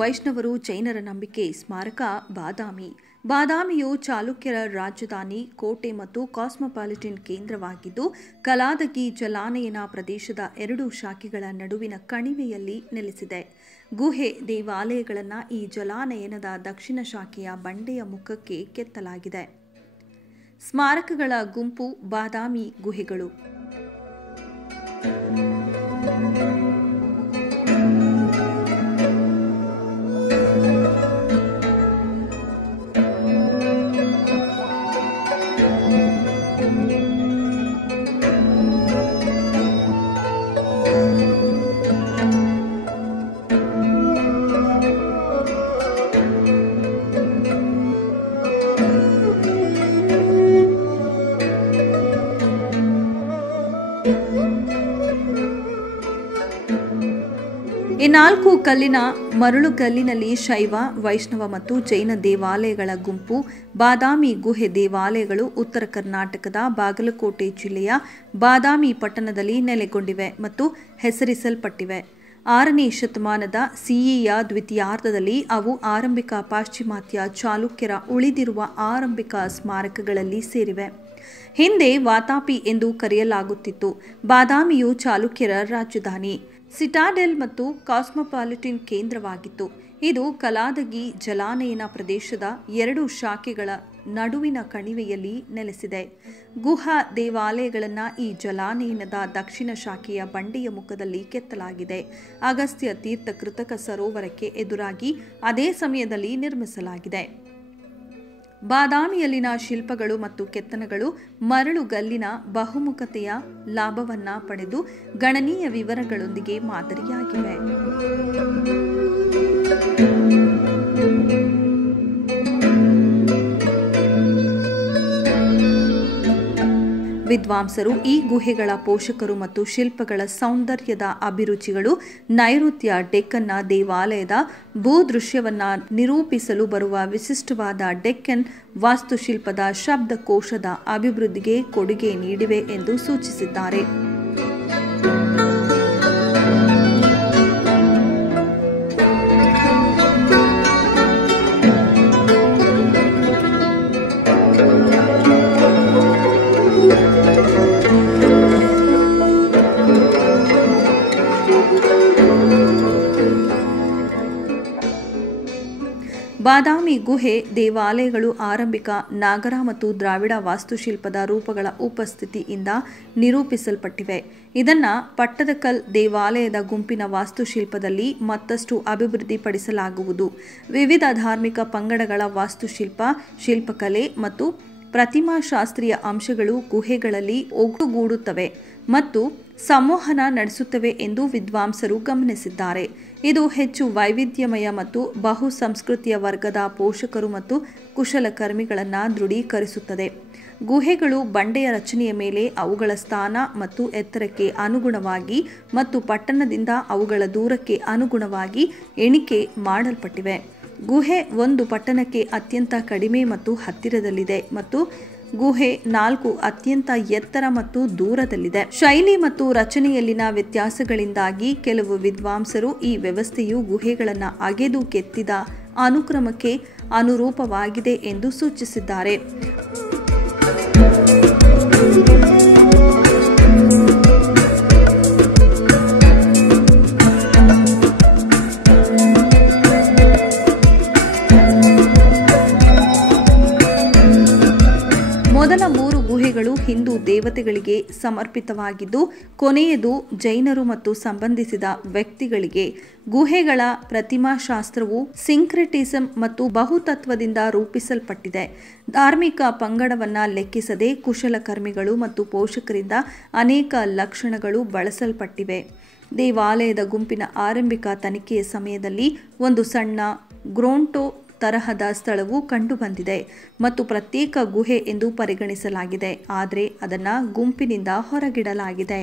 ವೈಷ್ಣವರು ಜೈನರ ನಂಬಿಕೆ ಸ್ಮಾರಕ ಬಾದಾಮಿ. ಬಾದಾಮಿಯು ಚಾಲುಕ್ಯರ ರಾಜಧಾನಿ, ಕೋಟೆ ಮತ್ತು ಕಾಸ್ಮೋಪಾಲಿಟನ್ ಕೇಂದ್ರವಾಗಿದ್ದು, ಕಲಾದಗಿ ಜಲಾನಯನ ಪ್ರದೇಶದ 2 ಶಾಖೆಗಳ ನಡುವಿನ ಕಣಿವೆಯಲ್ಲಿ ನೆಲೆಸಿದೆ. ಗುಹೆ ದೇವಾಲಯಗಳನ್ನು ಈ ಜಲಾನಯನದ ದಕ್ಷಿಣ ಶಾಖೆಯ ಬಂಡೆಯ ಮುಖಕ್ಕೆ ಕೆತ್ತಲಾಗಿದೆ. ಸ್ಮಾರಕಗಳ ಗುಂಪು ಬಾದಾಮಿ ಗುಹೆಗಳು. ಈ 4 ಕಲ್ಲಿನ ಮರಳುಗಲ್ಲಿನಲ್ಲಿ ಶೈವ, ವೈಷ್ಣವ ಮತ್ತು ಜೈನ ದೇವಾಲಯಗಳ ಗುಂಪು. ಬಾದಾಮಿ ಗುಹೆ ದೇವಾಲಯಗಳು ಉತ್ತರ ಕರ್ನಾಟಕದ ಬಾಗಲಕೋಟೆ ಜಿಲ್ಲೆಯ ಬಾದಾಮಿ ಪಟ್ಟಣದಲ್ಲಿ ನೆಲೆಗೊಂಡಿವೆ ಮತ್ತು ಹೆಸರಿಸಲ್ಪಟ್ಟಿವೆ. 6ನೇ ಶತಮಾನದ ಸಿಇಯ ದ್ವಿತೀಯಾರ್ಧದಲ್ಲಿ ಅವು ಆರಂಭಿಕ ಪಾಶ್ಚಿಮಾತ್ಯ ಚಾಲುಕ್ಯರ ಉಳಿದಿರುವ ಆರಂಭಿಕ ಸ್ಮಾರಕಗಳಲ್ಲಿ ಸೇರಿವೆ. ಹಿಂದೆ ವಾತಾಪಿ ಎಂದು ಕರೆಯಲಾಗುತ್ತಿತ್ತು. ಬಾದಾಮಿಯು ಚಾಲುಕ್ಯರ ರಾಜಧಾನಿ, ಸಿಟಾಡೆಲ್ ಮತ್ತು ಕಾಸ್ಮೋಪಾಲಿಟನ್ ಕೇಂದ್ರವಾಗಿತ್ತು. ಇದು ಕಲಾದಗಿ ಜಲಾನಯನ ಪ್ರದೇಶದ 2 ಶಾಖೆಗಳ ನಡುವಿನ ಕಣಿವೆಯಲ್ಲಿ ನೆಲೆಸಿದೆ. ಗುಹಾ ದೇವಾಲಯಗಳನ್ನು ಈ ಜಲಾನಯನದ ದಕ್ಷಿಣ ಶಾಖೆಯ ಬಂಡೆಯ ಮುಖದಲ್ಲಿ ಕೆತ್ತಲಾಗಿದೆ. ಅಗಸ್ತ್ಯ ತೀರ್ಥ ಕೃತಕ ಸರೋವರಕ್ಕೆ ಎದುರಾಗಿ ಅದೇ ಸಮಯದಲ್ಲಿ ನಿರ್ಮಿಸಲಾಗಿದೆ. ಬಾದಾಮಿಯಲ್ಲಿನ ಶಿಲ್ಪಗಳು ಮತ್ತು ಕೆತ್ತನೆಗಳು ಮರಳುಗಲ್ಲಿನ ಬಹುಮುಖತೆಯ ಲಾಭವನ್ನು ಪಡೆದು ಗಣನೀಯ ವಿವರಗಳೊಂದಿಗೆ ಮಾದರಿಯಾಗಿವೆ. ವಿದ್ವಾಂಸರು ಈ ಗುಹೆಗಳ ಪೋಷಕರು ಮತ್ತು ಶಿಲ್ಪಗಳ ಸೌಂದರ್ಯದ ಅಭಿರುಚಿಗಳು ನೈಋತ್ಯ ಡೆಕ್ಕನ್ನ ದೇವಾಲಯದ ಭೂದೃಶ್ಯವನ್ನು ನಿರೂಪಿಸಲು ಬರುವ ವಿಶಿಷ್ಟವಾದ ಡೆಕ್ಕನ್ ವಾಸ್ತುಶಿಲ್ಪದ ಶಬ್ದಕೋಶದ ಅಭಿವೃದ್ಧಿಗೆ ಕೊಡುಗೆ ನೀಡಿವೆ ಎಂದು ಸೂಚಿಸಿದ್ದಾರೆ. ಬಾದಾಮಿ ಗುಹೆ ದೇವಾಲಯಗಳು ಆರಂಭಿಕ ನಾಗರ ಮತ್ತು ದ್ರಾವಿಡ ವಾಸ್ತುಶಿಲ್ಪದ ರೂಪಗಳ ಉಪಸ್ಥಿತಿಯಿಂದ ನಿರೂಪಿಸಲ್ಪಟ್ಟಿವೆ. ಇದನ್ನು ಪಟ್ಟದಕಲ್ ದೇವಾಲಯದ ಗುಂಪಿನ ವಾಸ್ತುಶಿಲ್ಪದಲ್ಲಿ ಮತ್ತಷ್ಟು ಅಭಿವೃದ್ಧಿಪಡಿಸಲಾಗುವುದು. ವಿವಿಧ ಧಾರ್ಮಿಕ ಪಂಗಡಗಳ ವಾಸ್ತುಶಿಲ್ಪ, ಶಿಲ್ಪಕಲೆ ಮತ್ತು ಪ್ರತಿಮಾಶಾಸ್ತ್ರೀಯ ಅಂಶಗಳು ಗುಹೆಗಳಲ್ಲಿ ಒಟ್ಟುಗೂಡುತ್ತವೆ ಮತ್ತು ಸಂವಹನ ನಡೆಸುತ್ತವೆ ಎಂದು ವಿದ್ವಾಂಸರು ಗಮನಿಸಿದ್ದಾರೆ. ಇದು ಹೆಚ್ಚು ವೈವಿಧ್ಯಮಯ ಮತ್ತು ಬಹು ಸಂಸ್ಕೃತಿಯ ವರ್ಗದ ಪೋಷಕರು ಮತ್ತು ಕುಶಲಕರ್ಮಿಗಳನ್ನು ದೃಢೀಕರಿಸುತ್ತದೆ. ಗುಹೆಗಳು ಬಂಡೆಯ ರಚನೆಯ ಮೇಲೆ ಅವುಗಳ ಸ್ಥಾನ ಮತ್ತು ಎತ್ತರಕ್ಕೆ ಅನುಗುಣವಾಗಿ ಮತ್ತು ಪಟ್ಟಣದಿಂದ ಅವುಗಳ ದೂರಕ್ಕೆ ಅನುಗುಣವಾಗಿ ಎಣಿಕೆ ಮಾಡಲ್ಪಟ್ಟಿವೆ. ಗುಹೆ ಒಂದು ಪಟ್ಟಣಕ್ಕೆ ಅತ್ಯಂತ ಕಡಿಮೆ ಮತ್ತು ಹತ್ತಿರದಲ್ಲಿದೆ ಮತ್ತು ಗುಹೆ 4 ಅತ್ಯಂತ ಎತ್ತರ ಮತ್ತು ದೂರದಲ್ಲಿದೆ. ಶೈಲಿ ಮತ್ತು ರಚನೆಯಲ್ಲಿನ ವ್ಯತ್ಯಾಸಗಳಿಂದಾಗಿ ಕೆಲವು ವಿದ್ವಾಂಸರು ಈ ವ್ಯವಸ್ಥೆಯು ಗುಹೆಗಳನ್ನು ಅಗೆದು ಕೆತ್ತಿದ ಅನುಕ್ರಮಕ್ಕೆ ಅನುರೂಪವಾಗಿದೆ ಎಂದು ಸೂಚಿಸಿದ್ದಾರೆ. ಮೊದಲ 3 ಗುಹೆಗಳು ಹಿಂದೂ ದೇವತೆಗಳಿಗೆ ಸಮರ್ಪಿತವಾಗಿದ್ದು, ಕೊನೆಯದು ಜೈನರು ಮತ್ತು ಸಂಬಂಧಿಸಿದ ವ್ಯಕ್ತಿಗಳಿಗೆ. ಗುಹೆಗಳ ಪ್ರತಿಮಾಶಾಸ್ತ್ರವು ಸಿಂಕ್ರೆಟಿಸಂ ಮತ್ತು ಬಹುತತ್ವದಿಂದ ರೂಪಿಸಲ್ಪಟ್ಟಿದೆ. ಧಾರ್ಮಿಕ ಪಂಗಡವನ್ನು ಲೆಕ್ಕಿಸದೆ ಕುಶಲಕರ್ಮಿಗಳು ಮತ್ತು ಪೋಷಕರಿಂದ ಅನೇಕ ಲಕ್ಷಣಗಳು ಬಳಸಲ್ಪಟ್ಟಿವೆ. ದೇವಾಲಯದ ಗುಂಪಿನ ಆರಂಭಿಕ ತನಿಖೆಯ ಸಮಯದಲ್ಲಿ ಒಂದು ಸಣ್ಣ ಗ್ರೋಂಟೋ ತರಹದ ಸ್ಥಳವು ಕಂಡುಬಂದಿದೆ ಮತ್ತು ಪ್ರತ್ಯೇಕ ಗುಹೆ ಎಂದು ಪರಿಗಣಿಸಲಾಗಿದೆ, ಆದರೆ ಅದನ್ನು ಗುಂಪಿನಿಂದ ಹೊರಗಿಡಲಾಗಿದೆ.